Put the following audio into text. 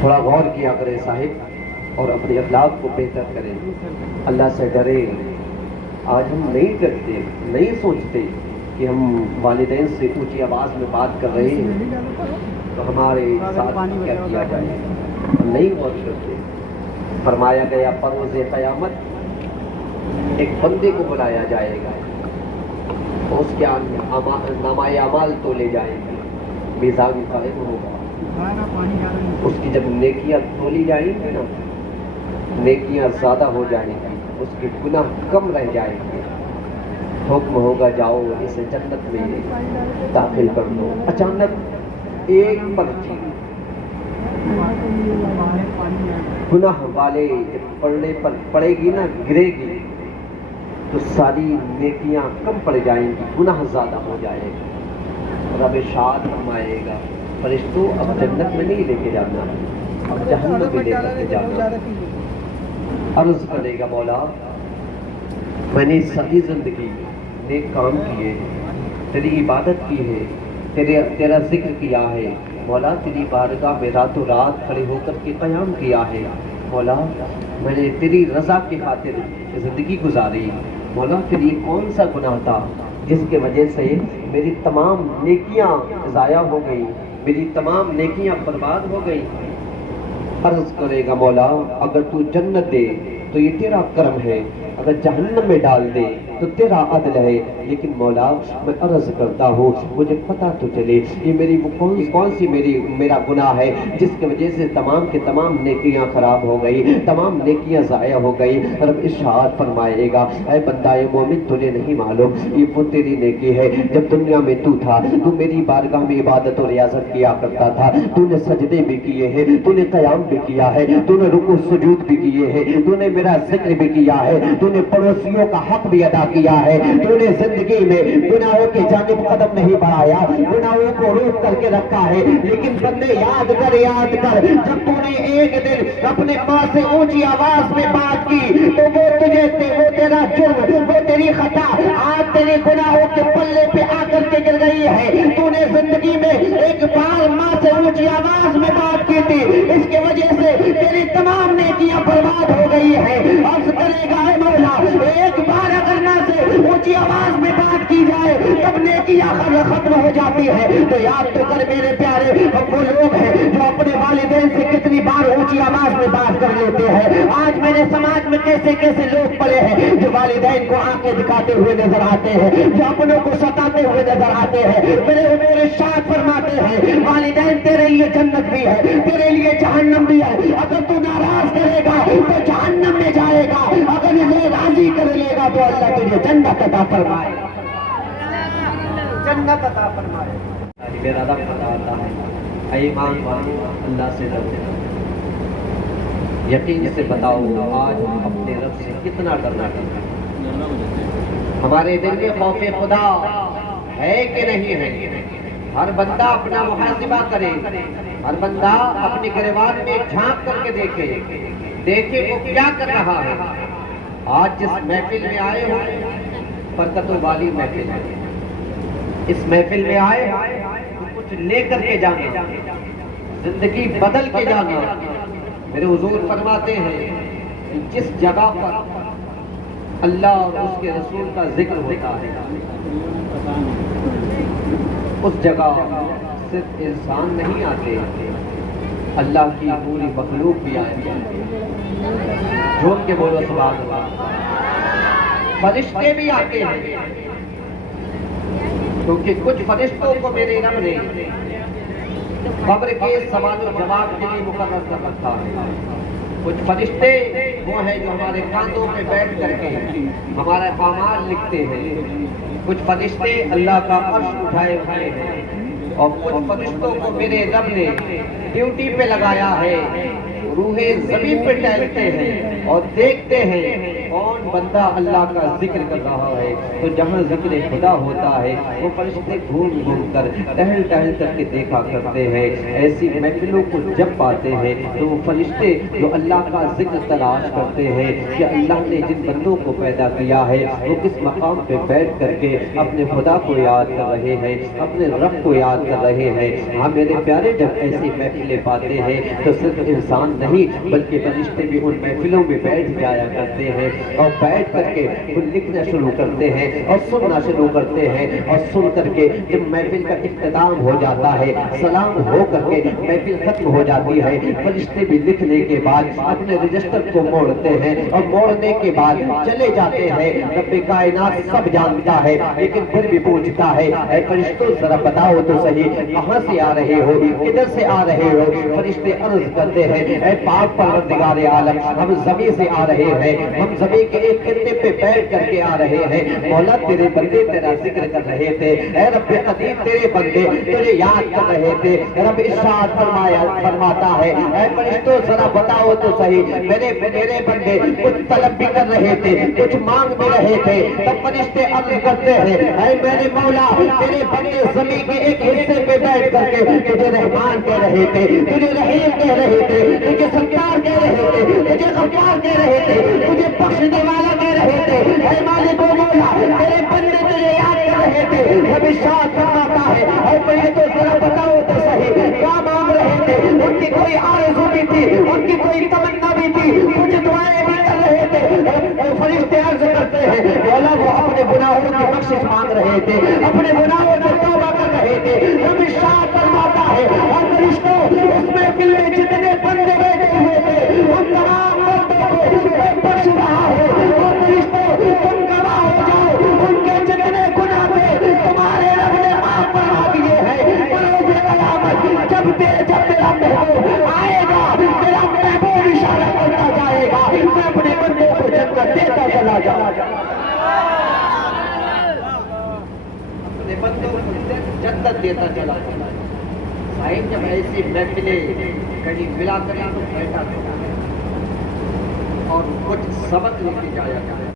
تھوڑا غور کیا کریں صاحب اور اپنے اخلاق کو بہتر کریں، اللہ سے ڈریں۔ آج ہم نہیں ڈرتے، نہیں سوچتے کہ ہم والدین سے اونچی آواز میں بات کر رہے ہیں تو ہمارے ساتھ کیا کیا جائے، ہم نہیں غور کرتے۔ فرمایا گیا پروز قیامت ایک بندے کو بلایا جائے گا، اس کے نامۂ اعمال تولے جائیں گے، میزان قائم ہوگا۔ اس کی جب نیکیاں تولی جائیں گی نا، نیکیاں زیادہ ہو جائیں گی، اس کے گناہ کم رہ جائیں گے، حکم ہوگا جاؤ اسے جنت میں داخل کر دو۔ اچانک ایک پرچی گناہ والے جب پڑنے پر پڑے گی نا، گرے گی، تو ساری نیکیاں کم پڑ جائیں گی، گناہ زیادہ ہو جائے گا۔ رب ارشاد فرمائے گا فرشتوں اب جنت میں نہیں لے کے جانا، اب جہنم میں لے کر کے جانا۔ عرض کرے گا مولا میں نے ساری زندگی نیک کام کیے، تیری عبادت کی ہے، تیرا ذکر کیا ہے مولا، تیری بارگاہ میں راتوں رات کھڑے ہو کر کے قیام کیا ہے مولا، میں نے تیری رضا کی خاطر زندگی گزاری مولا، پھر یہ کون سا گناہ تھا جس کے وجہ سے میری تمام نیکیاں ضائع ہو گئی، میری تمام نیکیاں برباد ہو گئی۔ عرض کرے گا مولا اگر تو جنت دے تو یہ تیرا کرم ہے، اگر جہنم میں ڈال دے تو تیرا عدل ہے، لیکن مولا میں عرض کرتا ہوں مجھے پتہ تو چلے یہ میری وہ کون سی میرا گناہ ہے جس کی وجہ سے تمام کے تمام نیکیاں خراب ہو گئی، تمام نیکیاں ضائع ہو گئی۔ رب ارشاد فرمائے گا اے بندہ مومن تجھے نہیں معلوم یہ وہ تیری نیکی ہے، جب دنیا میں تو تھا تو میری بارگاہ میں عبادت و ریاضت کیا کرتا تھا، تو نے سجدے بھی کیے ہیں، تو نے قیام بھی کیا ہے، تو نے رکوع سجود بھی کیے ہیں، تو نے میرا ذکر بھی کیا ہے، تو نے پڑوسیوں کا حق بھی ادا کیا ہے، تو نے زندگی میں گناہوں کی جانب قدم نہیں بڑھایا، گناہوں کو روک کر کے رکھا ہے۔ لیکن بندے یاد کر جب تو نے ایک دن اپنے ماں سے اونچی آواز میں بات کی تو وہ تیرا جرم، وہ تیری خطا آج تیرے گناہوں کے پلے پہ آ کر کے گر گئی ہے۔ تو نے زندگی میں ایک بار ماں سے اونچی آواز میں بات کی تھی، اس کے وجہ سے تیری تمام نیکیاں برباد ہو گئی ہے۔ عرض کرے گا اے مولا ایک بار اگر ماں سے اونچی آواز میں بات کی جائے تب نیکیاں ختم ہو جاتی ہے۔ تو یاد تو کر میرے پیارے وہ لوگ ہیں جو اپنے والدین سے کتنی بار اونچی آواز میں بات کر لیتے ہیں۔ آج میرے سماج میں کیسے کیسے لوگ پڑے ہیں جو والدین کو آنکھیں دکھاتے ہوئے نظر آتے ہیں، جو اپنوں کو ستاتے ہوئے نظر آتے ہیں۔ میرے حضور ارشاد فرماتے ہیں والدین تیرے لیے جنت بھی ہے، تیرے لیے جہنم بھی ہے، اگر تو ناراض کرے گا تو جہنم میں جائے گا، اگر انہیں راضی کر لے گا تو اللہ تجھے جنت عطا فرمائے، جنت عطا فرمائے۔ میرا رب بتاتا ہے اے ایمان والو اللہ سے ڈرو، یقین سے بتاؤ آج ہم اپنے رب سے کتنا ڈرنا چاہتے ہیں، ہمارے دل میں خوف خدا ہے کہ نہیں ہے؟ ہر بندہ اپنا محاسبہ کرے، ہر بندہ اپنے گریبان میں جھانک کر کے دیکھے وہ کیا کر رہا ہے۔ آج جس محفل میں آئے ہو برکتوں والی محفل ہے، اس محفل میں آئے کچھ لے کر کے جانا، زندگی بدل کے جانا۔ میرے حضور فرماتے ہیں کہ جس جگہ پر اللہ اور اس کے رسول کا ذکر ہوتا ہے اس جگہ صرف انسان نہیں آتے، اللہ کی پوری مخلوق بھی آتی ہے۔ جھوٹ کے بولو سبحان اللہ، فرشتے بھی آتے ہیں، کیونکہ کچھ فرشتوں کو میرے رب نے قبر کے سوال و جواب کے لیے مقرر کر رکھا ہے۔ کچھ فرشتے وہ ہیں جو ہمارے کاندھوں پہ بیٹھ کر کے ہمارا اعمال لکھتے ہیں، کچھ فرشتے اللہ کا عرش اٹھائے ہوئے ہیں، اور کچھ فرشتوں کو میرے رب نے ڈیوٹی پہ لگایا ہے، روحیں زمین پہ ٹہلتے ہیں اور دیکھتے ہیں کون بندہ اللہ کا ذکر کر رہا ہے تو جہاں ذکر خدا ہوتا ہے وہ فرشتے گھوم گھوم کر ٹہل ٹہل کر کے دیکھا کرتے ہیں۔ ایسی محفلوں کو جب پاتے ہیں تو وہ فرشتے جو اللہ کا ذکر تلاش کرتے ہیں کہ اللہ نے جن بندوں کو پیدا کیا ہے وہ کس مقام پہ بیٹھ کر کے اپنے خدا کو یاد کر رہے ہیں، اپنے رب کو یاد کر رہے ہیں۔ ہاں میرے پیارے، جب ایسی محفلیں پاتے ہیں تو صرف انسان نہیں بلکہ فرشتے بھی ان محفلوں میں بیٹھ جایا کرتے ہیں اور بیٹھ کر کے وہ لکھنا شروع کرتے ہیں اور سننا شروع کرتے ہیں، اور سن کر کے جب محفل کا اختتام ہو جاتا ہے، سلام ہو کر کے محفل ختم ہو جاتی ہے، فرشتے بھی لکھنے کے بعد اپنے رجسٹر کو موڑتے ہیں اور موڑنے کے بعد چلے جاتے ہیں۔ رب کائنات سب جانتا ہے لیکن پھر بھی پوچھتا ہے، اے فرشتوں ذرا بتاؤ تو صحیح کہاں سے آ رہے ہو، کدھر سے آ رہے ہو؟ فرشتے عرض کرتے ہیں، اے پاک پروردگار عالم، ہم زمین سے آ رہے ہیں، ہم زمین کے ایک خطے پہ بیٹھ کر کے آ رہے ہیں۔ مولا تیرے بندے تیرا ذکر کر رہے تھے، اے رب قدیم تیرے بندے تجھے یاد کر رہے تھے۔ رب ارشاد فرماتا ہے، اے فرشتوں ذرا بتاؤ تو صحیح میرے بندے کچھ طلب بھی کر رہے تھے، کچھ مانگ بھی رہے تھے۔ تب فرشتے عرض کرتے ہیں، اے میرے مولا تیرے بندے زمین کے ایک حصے پہ بیٹھ کر کے تجھے رحمان کہہ رہے تھے، تجھے رحیم کہہ رہے تھے، تجھے ستار کہہ رہے تھے، تجھے غفار کہہ رہے تھے، تجھے بخشنے والا کہہ رہے تھے۔ اے مالک و مولا تیرے بندے تجھے یاد کر رہے تھے۔ رب ارشاد فرماتا ہے، اے فرشتوں ذرا بتاؤ تو صحیح کیا مانگ رہے تھے؟ ان کی کوئی آرزو بھی تھی، ان کی کوئی تمنا بھی تھی، کچھ دعائیں بھی کر رہے تھے۔ فرشتے عرض کرتے ہیں، مولا وہ اپنے گناہوں کی بخشش مانگ رہے تھے، اپنے گناہوں سے توبہ کر رہے تھے۔ رب ارشاد فرماتا ہے، اور فرشتوں اس محفل میں جتنے بندے بیٹھے ہوئے تھے ان تمام بندوں کو میں بخش رہا ہوں۔ اور فرشتوں تم گواہ ہو جاؤ، ان کے جتنے گناہ تھے تمہارے رب نے معاف فرما دیے ہیں۔ روز قیامت جب تیرا محبوب آئے گا، تیرا محبوب اشارہ کرتا جائے گا، میں اپنے بندے کو جنت دیتا چلا جاؤں گا، اپنے بندوں کو جنت دیتا چلا جاؤں گا۔ صاحب جب ایسی محفلیں کہیں ملا کر تو بیٹھا اور کچھ سبق لے کے جایا جائے۔